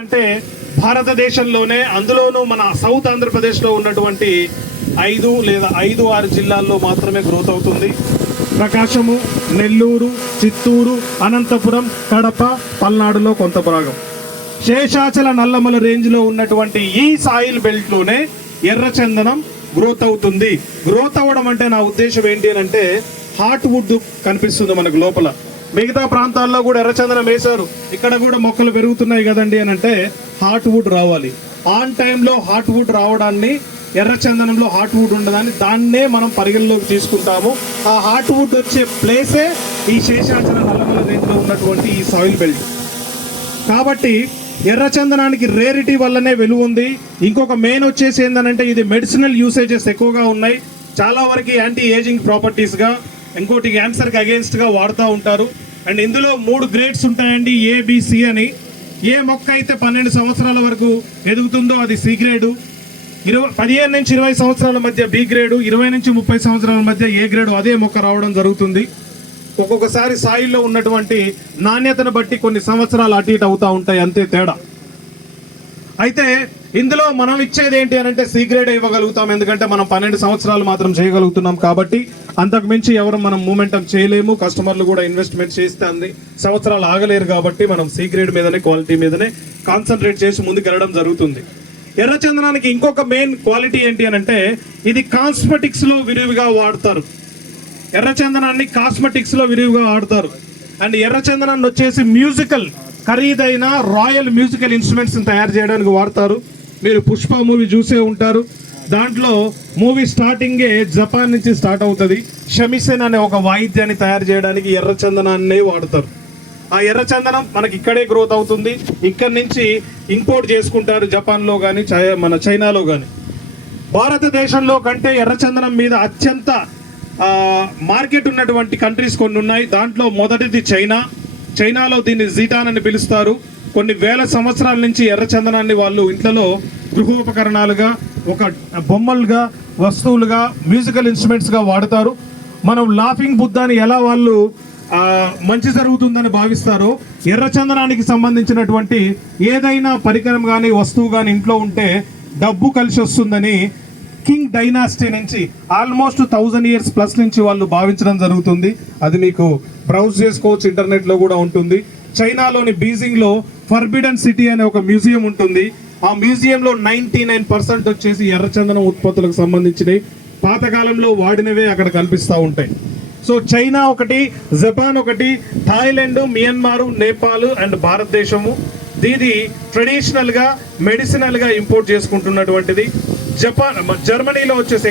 అంటే భారతదేశంలోనే అందులోనూ మన సౌత్ ఆంధ్రప్రదేశ్లో ఉన్నటువంటి 5 జిల్లాల్లో మాత్రమే గ్రోత్ అవుతుంది. ప్రకాశము, నెల్లూరు, చిత్తూరు, అనంతపురం, కడప, పల్నాడులో కొంత భాగం. శేషాచల నల్లమల రేంజ్లో ఉన్నటువంటి ఈ సాయిల్ బెల్ట్లోనే ఎర్రచందనం గ్రోత్ అవుతుంది. గ్రోత్ అవ్వడం అంటే నా ఉద్దేశం ఏంటి అని అంటే హార్ట్ వుడ్ కనిపిస్తుంది మనకు లోపల. మిగతా ప్రాంతాల్లో కూడా ఎర్రచందనం వేశారు, ఇక్కడ కూడా మొక్కలు పెరుగుతున్నాయి కదండి అని అంటే హార్ట్ వుడ్ రావాలి. ఆన్ టైంలో హార్ట్ వుడ్ రావడాన్ని, ఎర్రచందనంలో హార్ట్ వుడ్ ఉండదని దాన్నే మనం పరిగణలోకి తీసుకుంటాము. ఆ హార్ట్ వుడ్ వచ్చే ప్లేసే ఈ శేషాచల నల్లమల రేంజ్లో ఉన్నటువంటి ఈ సాయిల్ బెల్ట్. కాబట్టి ఎర్రచందనానికి రేరిటీ వల్లనే విలువ ఉంది. ఇంకొక మెయిన్ వచ్చేసి ఏంటంటే ఇది మెడిసినల్ యూసేజెస్ ఎక్కువగా ఉన్నాయి. చాలా వరకు యాంటీ ఏజింగ్ ప్రాపర్టీస్గా, ఇంకోటి క్యాన్సర్కి అగేన్స్ట్గా వాడుతూ ఉంటారు. అండ్ ఇందులో 3 గ్రేడ్స్ ఉంటాయండి, ABC అని. ఏ మొక్క అయితే 12 సంవత్సరాల వరకు ఎదుగుతుందో అది C గ్రేడు, 15 నుంచి 20 సంవత్సరాల మధ్య B గ్రేడు, 20 నుంచి 30 సంవత్సరాల మధ్య A గ్రేడు అదే మొక్క రావడం జరుగుతుంది. ఒక్కొక్కసారి సాయిల్లో ఉన్నటువంటి నాణ్యతను బట్టి కొన్ని సంవత్సరాలు అటు ఇటు అవుతూ ఉంటాయి, అంతే తేడా. అయితే ఇందులో మనం ఇచ్చేది ఏంటి అని అంటే C గ్రేడ్ ఇవ్వగలుగుతాం, ఎందుకంటే మనం 12 సంవత్సరాలు మాత్రం చేయగలుగుతున్నాం. కాబట్టి అంతకు మించి ఎవరు మనం మూమెంటం చేయలేము. కస్టమర్లు కూడా ఇన్వెస్ట్మెంట్ చేస్తే అన్ని సంవత్సరాలు ఆగలేరు. కాబట్టి మనం C గ్రేడ్ మీదనే, క్వాలిటీ మీదనే కాన్సన్ట్రేట్ చేసి ముందుకు వెళ్ళడం జరుగుతుంది. ఎర్రచందనానికి ఇంకొక మెయిన్ క్వాలిటీ ఏంటి అని అంటే ఇది కాస్మెటిక్స్లో విరివిగా వాడతారు. ఎర్రచందనాన్ని కాస్మెటిక్స్లో విరివిగా వాడతారు. అండ్ ఎర్రచందనాన్ని వచ్చేసి మ్యూజికల్, ఖరీదైన రాయల్ మ్యూజికల్ ఇన్స్ట్రుమెంట్స్ తయారు చేయడానికి వాడతారు. మీరు పుష్ప మూవీ చూసే ఉంటారు. దాంట్లో మూవీ స్టార్టింగే జపాన్ నుంచి స్టార్ట్ అవుతుంది. షమిసెన్ అనే ఒక వాయిద్యాన్ని తయారు చేయడానికి ఎర్రచందనాన్నే వాడతారు. ఆ ఎర్రచందనం మనకి ఇక్కడే గ్రోత్ అవుతుంది. ఇక్కడి నుంచి ఇంపోర్ట్ చేసుకుంటారు జపాన్లో కానీ, మన చైనాలో కానీ. భారతదేశంలో కంటే ఎర్రచందనం మీద అత్యంత మార్కెట్ ఉన్నటువంటి కంట్రీస్ కొన్ని ఉన్నాయి. దాంట్లో మొదటిది చైనా. చైనాలో దీన్ని జీటాన్ అని పిలుస్తారు. కొన్ని వేల సంవత్సరాల నుంచి ఎర్రచందనాన్ని వాళ్ళు ఇంట్లో గృహోపకరణాలుగా, ఒక బొమ్మలుగా, వస్తువులుగా, మ్యూజికల్ ఇన్స్ట్రుమెంట్స్గా వాడతారు. మనం లాఫింగ్ బుద్ధాని ఎలా వాళ్ళు మంచి జరుగుతుందని భావిస్తారో, ఎర్రచందనానికి సంబంధించినటువంటి ఏదైనా పరికరం కానీ, వస్తువు కానీ ఇంట్లో ఉంటే డబ్బు కలిసి వస్తుందని కింగ్ డైనాసిటీ నుంచి ఆల్మోస్ట్ 1000 years ప్లస్ నుంచి వాళ్ళు భావించడం జరుగుతుంది. అది మీకు బ్రౌజ్ చేసుకోవచ్చు, ఇంటర్నెట్లో కూడా ఉంటుంది. చైనాలోని బీజింగ్లో ఫర్బిడన్ సిటీ అనే ఒక మ్యూజియం ఉంటుంది. ఆ మ్యూజియంలో 99% వచ్చేసి ఎర్రచందనం ఉత్పత్తులకు సంబంధించినవి, పాతకాలంలో వాడినవే అక్కడ కనిపిస్తూ ఉంటాయి. సో చైనా ఒకటి, జపాన్ ఒకటి, థాయిలాండ్, మియన్మారు, నేపాల్ అండ్ భారతదేశము దీది ట్రెడిషనల్గా, మెడిసినల్గా ఇంపోర్ట్ చేసుకుంటున్నటువంటిది. జర్మనీలో వచ్చేసి